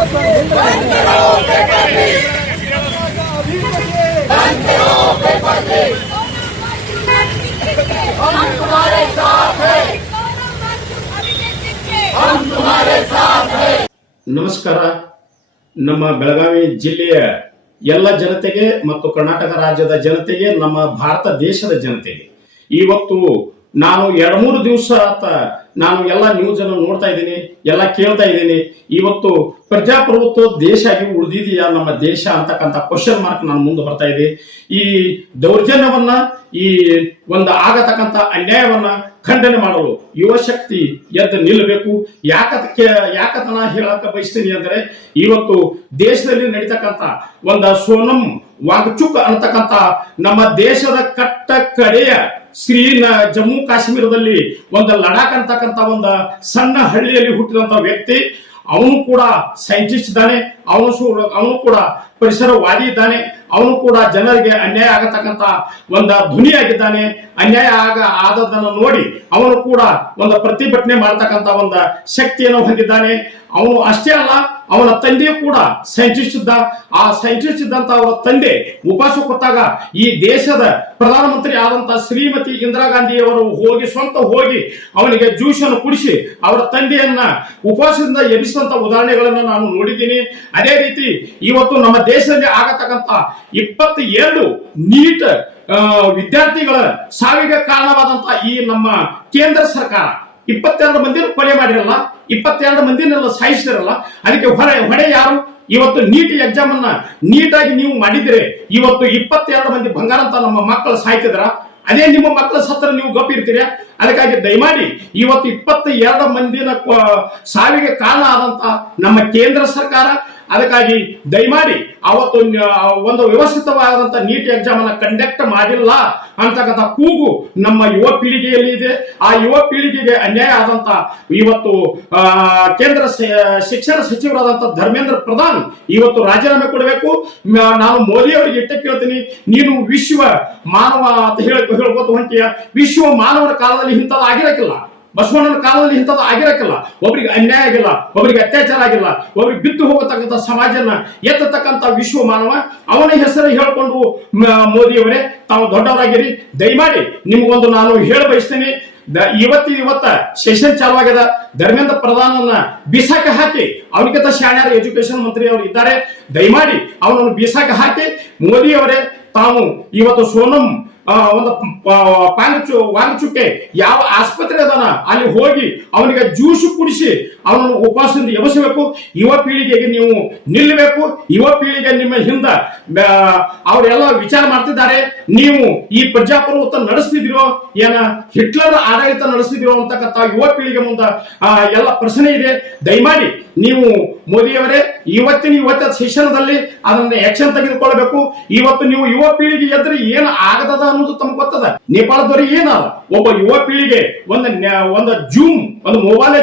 ನಮಸ್ಕಾರ. ನಮ್ಮ ಬೆಳಗಾವಿ ಜಿಲ್ಲೆಯ ಎಲ್ಲ ಜನತೆಗೆ ಮತ್ತು ಕರ್ನಾಟಕ ರಾಜ್ಯದ ಜನತೆಗೆ, ನಮ್ಮ ಭಾರತ ದೇಶದ ಜನತೆಗೆ ಇವತ್ತು ನಾನು 2-3 ದಿವಸ ನಾನು ಎಲ್ಲ ನ್ಯೂಸ್ ಅನ್ನು ನೋಡ್ತಾ ಇದ್ದೀನಿ, ಎಲ್ಲ ಕೇಳ್ತಾ ಇದ್ದೀನಿ. ಇವತ್ತು ಪ್ರಜಾಪ್ರಭುತ್ವ ದೇಶ ಆಗಿ ಉಳಿದಿದೆಯಾ ನಮ್ಮ ದೇಶ ಅಂತಕ್ಕಂಥ ಕ್ವಶನ್ ಮಾರ್ಕ್ ನಾನು ಮುಂದೆ ಬರ್ತಾ ಇದೆ. ಈ ದೌರ್ಜನ್ಯವನ್ನ, ಈ ಒಂದು ಆಗತಕ್ಕಂಥ ಅನ್ಯಾಯವನ್ನ ಖಂಡನೆ ಮಾಡಲು ಯುವ ಶಕ್ತಿ ಎದ್ದು ನಿಲ್ಲಬೇಕು. ಯಾಕತನ ಹೇಳಕ ಬಯಸ್ತೀನಿ ಅಂದ್ರೆ, ಇವತ್ತು ದೇಶದಲ್ಲಿ ನಡೀತಕ್ಕಂಥ ಒಂದು ಸೋನಂ ವಾಂಗ್ಚುಕ್ ಅಂತಕ್ಕಂಥ ನಮ್ಮ ದೇಶದ ಕಟ್ಟ ಕಡೆಯ ಜಮ್ಮು ಕಾಶ್ಮೀರದಲ್ಲಿ ಒಂದು ಲಡಾಖ್ ಅಂತಕ್ಕಂಥ ಒಂದು ಸಣ್ಣ ಹಳ್ಳಿಯಲ್ಲಿ ಹುಟ್ಟಿದಂತ ವ್ಯಕ್ತಿ. ಅವನು ಕೂಡ ಸೈಂಟಿಸ್ಟ್ ಇದ್ದಾನೆ, ಅವನು ಕೂಡ ಪರಿಸರವಾದಿ ಇದ್ದಾನೆ, ಅವನು ಕೂಡ ಜನರಿಗೆ ಅನ್ಯಾಯ ಆಗತಕ್ಕಂತ ಒಂದು ಧ್ವನಿಯಾಗಿದ್ದಾನೆ. ಅನ್ಯಾಯ ಆದದನ್ನು ನೋಡಿ ಅವನು ಕೂಡ ಒಂದು ಪ್ರತಿಭಟನೆ ಮಾಡತಕ್ಕಂತ ಒಂದು ಶಕ್ತಿಯನ್ನು ಹೊಂದಿದ್ದಾನೆ. ಅವನು ಅಷ್ಟೇ ಅಲ್ಲ, ಅವನ ತಂದೆಯೂ ಕೂಡ ಸೈಂಟಿಸ್ಟ್ ಇದ್ದ. ಆ ಸೈಂಟಿಸ್ಟ್ ಇದ್ದಂತ ಅವರ ತಂದೆ ಉಪವಾಸ ಕೊಟ್ಟಾಗ ಈ ದೇಶದ ಪ್ರಧಾನಮಂತ್ರಿ ಆದಂತ ಶ್ರೀಮತಿ ಇಂದಿರಾ ಗಾಂಧಿಯವರು ಸ್ವಂತ ಹೋಗಿ ಅವನಿಗೆ ಜ್ಯೂಸ್ ಅನ್ನು ಕುಡಿಸಿ ಅವರ ತಂದೆಯನ್ನ ಉಪವಾಸದಿಂದ ಎಬ್ಬಿಸುವಂತ ಉದಾಹರಣೆಗಳನ್ನು ನಾನು ನೋಡಿದ್ದೀನಿ. ಅದೇ ರೀತಿ ಇವತ್ತು ನಮ್ಮ ದೇಶದಲ್ಲಿ ಆಗತಕ್ಕಂತ 22 ನೀಟ್ ವಿದ್ಯಾರ್ಥಿಗಳ ಸಾವಿಗೆ ಕಾರಣವಾದಂತ ಈ ನಮ್ಮ ಕೇಂದ್ರ ಸರ್ಕಾರ 22 ಮಂದಿನ ಕೊಲೆ ಮಾಡಿರಲ್ಲ, 22 ಮಂದಿನೆಲ್ಲ ಸಾಯಿಸಿರಲ್ಲ. ಅದಕ್ಕೆ ಹೊಣೆ ಯಾರು? ಇವತ್ತು ನೀಟ್ ಎಕ್ಸಾಮ್ ಅನ್ನ ನೀಟಾಗಿ ನೀವು ಮಾಡಿದ್ರೆ ಇವತ್ತು 22 ಮಂದಿ ಬಂಗಾರ ಅಂತ ನಮ್ಮ ಮಕ್ಕಳು ಸಾಯ್ತಿದ್ರ. ಅದೇ ನಿಮ್ಮ ಮಕ್ಕಳ ಸತ್ರ ನೀವು ಗಪ್ಪಿರ್ತೀರ. ಅದಕ್ಕಾಗಿ ದಯಮಾಡಿ ಇವತ್ತು 22 ಮಂದಿನ ಸಾವಿಗೆ ಕಾರಣ ಆದಂತ ನಮ್ಮ ಕೇಂದ್ರ ಸರ್ಕಾರ, ಅದಕ್ಕಾಗಿ ದಯಮಾಡಿ ಅವತ್ತು ಒಂದು ವ್ಯವಸ್ಥಿತವಾದಂತ ನೀಟ್ ಎಕ್ಸಾಮ್ ಅನ್ನ ಕಂಡಕ್ಟ್ ಮಾಡಿಲ್ಲ ಅಂತಕ್ಕಂಥ ಕೂಗು ನಮ್ಮ ಯುವ ಪೀಳಿಗೆಯಲ್ಲಿ ಇದೆ. ಆ ಯುವ ಪೀಳಿಗೆಗೆ ಅನ್ಯಾಯ ಆದಂತ ಇವತ್ತು ಕೇಂದ್ರ ಶಿಕ್ಷಣ ಸಚಿವರಾದಂತ ಧರ್ಮೇಂದ್ರ ಪ್ರಧಾನ್ ಇವತ್ತು ರಾಜೀನಾಮೆ ಕೊಡಬೇಕು. ನಾನು ಮೋದಿ ಅವರಿಗೆ ಇಟ್ಟ ಕೇಳ್ತೀನಿ, ನೀನು ವಿಶ್ವ ಮಾನವ ಅಂತ ಹೇಳ್ಕೊತ ಹೊಂಟಿಯ. ವಿಶ್ವ ಮಾನವನ ಕಾಲದಲ್ಲಿ ಇಂಥದ್ದು ಆಗಿರಕ್ಕಿಲ್ಲ, ಬಸವಣ್ಣನ ಕಾಲದಲ್ಲಿ ಇಂಥದ್ದು ಆಗಿರಕ್ಕಿಲ್ಲ. ಒಬ್ಬರಿಗೆ ಅನ್ಯಾಯ ಆಗಿಲ್ಲ, ಒಬ್ಬರಿಗೆ ಅತ್ಯಾಚಾರ ಆಗಿಲ್ಲ, ಒಬ್ಬರಿಗೆ ಬಿದ್ದು ಹೋಗತಕ್ಕಂಥ ಸಮಾಜನ ಎತ್ತತಕ್ಕಂಥ ವಿಶ್ವ ಮಾನವ. ಅವನ ಹೆಸರು ಹೇಳ್ಕೊಂಡು ಮೋದಿಯವರೇ ತಾವು ದೊಡ್ಡವರಾಗಿರಿ. ದಯಮಾಡಿ ನಿಮ್ಗೊಂದು ನಾನು ಹೇಳ ಬಯಸ್ತೇನೆ, ಇವತ್ತ ಸೆಷನ್ ಚಾಲುವಾಗ್ಯದ. ಧರ್ಮೇಂದ್ರ ಪ್ರಧಾನನ್ನ ಬೀಸಾಕ ಹಾಕಿ, ಅವನಿಗಿಂತ ಶಾಣ್ಯಾರ ಎಜುಕೇಶನ್ ಮಂತ್ರಿ ಅವರು ಇದ್ದಾರೆ, ದಯಮಾಡಿ ಅವನನ್ನು ಬೀಸಾಕ ಹಾಕಿ ಮೋದಿ ಅವರೇ ತಾವು ಇವತ್ತು ಸೋನಂ ಒಂದು ವಾಂಗ್ಚುಕ್ಕೆ ಯಾವ ಆಸ್ಪತ್ರೆ ಅದಾನ ಅಲ್ಲಿ ಹೋಗಿ ಅವನಿಗೆ ಜ್ಯೂಸ್ ಕುಡಿಸಿ ಅವನನ್ನು ಉಪವಾಸದಿಂದ ಎಬ್ಬಿಸಬೇಕು. ಯುವ ಪೀಳಿಗೆಗೆ ನೀವು ನಿಲ್ಲಬೇಕು. ಯುವ ಪೀಳಿಗೆ ನಿಮ್ಮ ಹಿಂದ ಅವರೆಲ್ಲ ವಿಚಾರ ಮಾಡ್ತಿದ್ದಾರೆ. ನೀವು ಈ ಪ್ರಜಾಪ್ರಭುತ್ವ ನಡೆಸ್ತಿದಿರೋ ಏನ ಹಿಟ್ಲರ್ ಆಡಳಿತ ನಡೆಸ್ತಿದಿರೋ ಅಂತಕ್ಕಂಥ ಯುವ ಪೀಳಿಗೆ ಮುಂದೆ ಎಲ್ಲ ಪ್ರಶ್ನೆ ಇದೆ. ದಯಮಾಡಿ ನೀವು ಮೋದಿಯವರೇ ಇವತ್ತಿನ ಸೆಷನ್ದಲ್ಲಿ ಅದನ್ನ ಆಕ್ಷನ್ ತೆಗೆದುಕೊಳ್ಳಬೇಕು. ಇವತ್ತು ನೀವು ಯುವ ಪೀಳಿಗೆ ಎದ್ರೆ ಏನು ಆಗದ ಅನ್ನೋದು ತಮ್ಗೆ ಗೊತ್ತದ. ನೇಪಾಳದವ್ರಿಗೆ ಏನದ, ಒಬ್ಬ ಯುವ ಪೀಳಿಗೆ ಒಂದು ಜೂಮ್ ಒಂದು ಮೊಬೈಲ್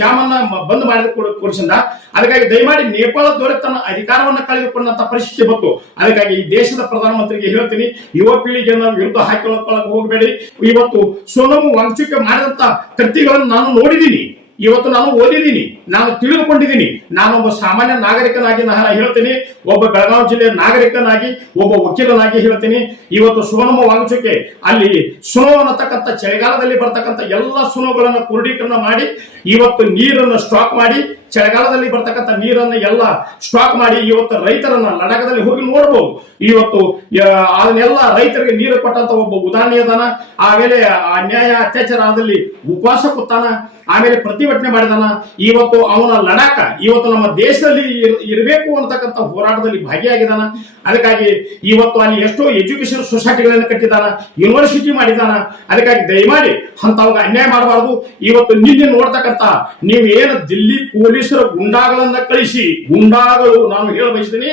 ಜಾಮನ್ನ ಬಂದ್ ಮಾಡಿ ಕೊಡಿಸಿದ. ಅದಕ್ಕಾಗಿ ದಯಮಾಡಿ ನೇಪಾಳದವರೇ ತನ್ನ ಅಧಿಕಾರವನ್ನು ಕಳೆದುಕೊಂಡಂತ ಪರಿಸ್ಥಿತಿ ಬಂತು. ಅದಕ್ಕಾಗಿ ಈ ದೇಶದ ಪ್ರಧಾನಮಂತ್ರಿಗೆ ಹೇಳ್ತೀನಿ, ಯುವ ಪೀಳಿಗೆಯನ್ನು ವಿರುದ್ಧ ಹಾಕಿಕೊಳ್ಳಕ್ಕೆ ಹೋಗಬೇಡಿ. ಇವತ್ತು ಸೋನಂ ವಾಂಗ್ಚುಕ್ ಮಾಡಿದಂತ ಕೃತಿಗಳನ್ನು ನಾನು ನೋಡಿದ್ದೀನಿ, ಇವತ್ತು ನಾನು ಓದಿದ್ದೀನಿ, ನಾನು ತಿಳಿದುಕೊಂಡಿದ್ದೀನಿ. ನಾನೊಬ್ಬ ಸಾಮಾನ್ಯ ನಾಗರಿಕನಾಗಿ ನಾನು ಹೇಳ್ತೀನಿ, ಒಬ್ಬ ಬೆಳಗಾವಿ ಜಿಲ್ಲೆಯ ನಾಗರಿಕನಾಗಿ, ಒಬ್ಬ ವಕೀಲನಾಗಿ ಹೇಳ್ತೀನಿ. ಇವತ್ತು ಸೋನಂ ವಾಂಗ್ಚುಕ್ ಅಲ್ಲಿ ಸುನೋ ಅನ್ನತಕ್ಕಂಥ ಚಳಿಗಾಲದಲ್ಲಿ ಬರ್ತಕ್ಕಂಥ ಎಲ್ಲ ಸುನೋಗಳನ್ನು ಕ್ರೋಢೀಕರಣ ಮಾಡಿ ಇವತ್ತು ನೀರನ್ನು ಸ್ಟಾಕ್ ಮಾಡಿ, ಚಳಿಗಾಲದಲ್ಲಿ ಬರ್ತಕ್ಕಂಥ ನೀರನ್ನು ಎಲ್ಲ ಸ್ಟಾಕ್ ಮಾಡಿ ಇವತ್ತು ರೈತರನ್ನ ಲಡಾಖದಲ್ಲಿ ಹೋಗಿ ನೋಡ್ಬೋದು. ಇವತ್ತು ಅದನ್ನೆಲ್ಲ ರೈತರಿಗೆ ನೀರು ಕೊಟ್ಟಂತ ಒಬ್ಬ ಉದಾಹರಣೆ ಅದಾನ. ಆಮೇಲೆ ಅನ್ಯಾಯ ಅತ್ಯಾಚಾರ ಆದಲ್ಲಿ ಉಪವಾಸ ಕೂತಾನ, ಆಮೇಲೆ ಪ್ರತಿಭಟನೆ ಮಾಡಿದಾನ. ಇವತ್ತು ಅವನ ಲಡಾಖ ಇವತ್ತು ನಮ್ಮ ದೇಶದಲ್ಲಿ ಇರಬೇಕು ಅಂತಕ್ಕಂಥ ಹೋರಾಟದಲ್ಲಿ ಭಾಗಿಯಾಗಿದ್ದಾನ. ಅದಕ್ಕಾಗಿ ಇವತ್ತು ಅಲ್ಲಿ ಎಷ್ಟೋ ಎಜುಕೇಶನ್ ಸೊಸೈಟಿಗಳನ್ನು ಕಟ್ಟಿದಾನ, ಯೂನಿವರ್ಸಿಟಿ ಮಾಡಿದಾನ. ಅದಕ್ಕಾಗಿ ದಯಮಾಡಿ ಅಂತವಾಗ ಅನ್ಯಾಯ ಮಾಡಬಾರದು. ಇವತ್ತು ನಿನ್ನೆ ನೋಡ್ತಕ್ಕಂಥ ನೀವು ಏನು ದಿಲ್ಲಿ ಪೊಲೀಸರ ಗುಂಡಾಗಳನ್ನ ಕಳಿಸಿ, ಗುಂಡಾಗಳು ನಾನು ಹೇಳ ಬಯಸ್ತೀನಿ,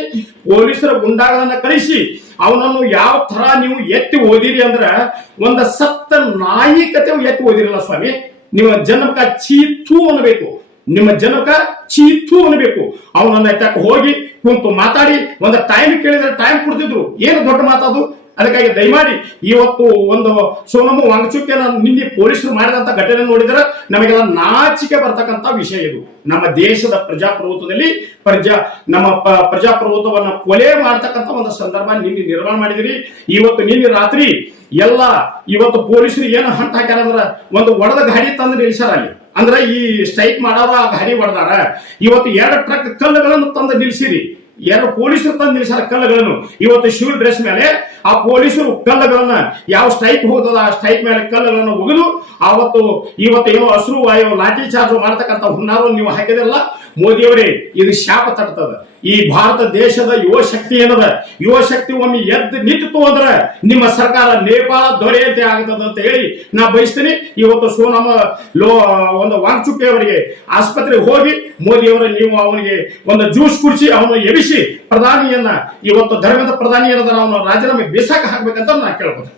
ಪೊಲೀಸರ ಗುಂಡಾಗಳನ್ನ ಕಳಿಸಿ ಅವನನ್ನು ಯಾವ ತರ ನೀವು ಎತ್ತಿ ಓದಿರಿ ಅಂದ್ರೆ ಒಂದು ಸತ್ತ ನಾಯಿ ಕತೆ ಎತ್ತಿ ಓದಿರಲ್ಲ ಸ್ವಾಮಿ. ನಿಮ್ಮ ಜನಕ ಚೀತು ಅನ್ನಬೇಕು, ನಿಮ್ಮ ಜನಕ ಚೀತು ಅನ್ನಬೇಕು. ಅವನನ್ನ ಹೋಗಿ ಕುಂತು ಮಾತಾಡಿ ಒಂದು ಟೈಮ್ ಕೇಳಿದ್ರೆ ಟೈಮ್ ಕೊಡ್ತಿದ್ರು. ಏನು ದೊಡ್ಡ ಮಾತಾದು? ಅದಕ್ಕಾಗಿ ದಯಮಾಡಿ ಇವತ್ತು ಒಂದು ಸೋನಮ್ಮ ವಾಂಗ್ಚುಕ್ಯನ ನಿನ್ನೆ ಪೊಲೀಸರು ಮಾಡಿದಂತ ಘಟನೆ ನೋಡಿದ್ರೆ ನಮಗೆಲ್ಲ ನಾಚಿಕೆ ಬರ್ತಕ್ಕಂಥ ವಿಷಯ ಇದು. ನಮ್ಮ ದೇಶದ ಪ್ರಜಾಪ್ರಭುತ್ವದಲ್ಲಿ ನಮ್ಮ ಪ್ರಜಾಪ್ರಭುತ್ವವನ್ನ ಕೊಲೆ ಮಾಡ್ತಕ್ಕಂಥ ಒಂದು ಸಂದರ್ಭ ನಿನ್ನೆ ನಿರ್ಮಾಣ ಮಾಡಿದಿರಿ. ಇವತ್ತು ನಿನ್ನೆ ರಾತ್ರಿ ಎಲ್ಲ ಇವತ್ತು ಪೊಲೀಸರು ಏನು ಹಂಟ್ ಹಾಕ್ಯಾರ ಅಂದ್ರ ಒಂದು ಒಡೆದ ಗಾಡಿ ತಂದು ನಿಲ್ಸಾರ ಅಲ್ಲಿ. ಅಂದ್ರೆ ಈ ಸ್ಟ್ರೈಕ್ ಮಾಡಾರ ಆ ಗಾಡಿ ಹೊಡೆದಾರ. ಇವತ್ತು 2 ಟ್ರಕ್ ಕಲ್ಲುಗಳನ್ನು ತಂದು ನಿಲ್ಸಿರಿ. 2 ಪೊಲೀಸರು ತಂದು ನಿಲ್ಸಾರ ಕಲ್ಲುಗಳನ್ನು. ಇವತ್ತು ಸಿವಿಲ್ ಡ್ರೆಸ್ ಮೇಲೆ ಆ ಪೊಲೀಸರು ಕಲ್ಲುಗಳನ್ನ ಯಾವ ಸ್ಟ್ರೈಕ್ ಹೋಗ್ತದ ಆ ಸ್ಟ್ರೈಕ್ ಮೇಲೆ ಕಲ್ಲುಗಳನ್ನು ಒಗೆದು ಇವತ್ತು ಏನೋ ಹಸಿರು ವಾಯು ಲಾಠಿ ಚಾರ್ಜ್ ಮಾಡ್ತಕ್ಕಂಥ ಹುನ್ನಾರವನ್ನು ನೀವು ಹಾಕಿದಿರಲ್ಲ ಮೋದಿಯವರೇ, ಇದು ಶಾಪ ತಟ್ಟದ. ಈ ಭಾರತ ದೇಶದ ಯುವ ಶಕ್ತಿ ಏನದ, ಯುವ ಶಕ್ತಿ ಒಮ್ಮೆ ಎದ್ದು ನಿಂತು ಅಂದ್ರೆ ನಿಮ್ಮ ಸರ್ಕಾರ ನೇಪಾಳ ದೊರೆಯಂತೆ ಆಗ್ತದ ಅಂತ ಹೇಳಿ ನಾ ಬಯಸ್ತೀನಿ. ಇವತ್ತು ಸೋನಮ್ಮ ಒಂದು ವಾಂಗ್ಚುಕ್ಕೆ ಅವರಿಗೆ ಆಸ್ಪತ್ರೆಗೆ ಹೋಗಿ ಮೋದಿಯವರ ನೀವು ಅವನಿಗೆ ಒಂದು ಜ್ಯೂಸ್ ಕುಡಿಸಿ ಅವನು ಎಬಿಸಿ ಪ್ರಧಾನಿಯನ್ನ ಇವತ್ತು ಧರ್ಮದ ಪ್ರಧಾನಿ ಏನದ ಅವನು ರಾಜೀನಾಮೆ ಬೇಸಾಕ ಹಾಕ್ಬೇಕಂತ ನಾ ಕೇಳ್ಬೋದು.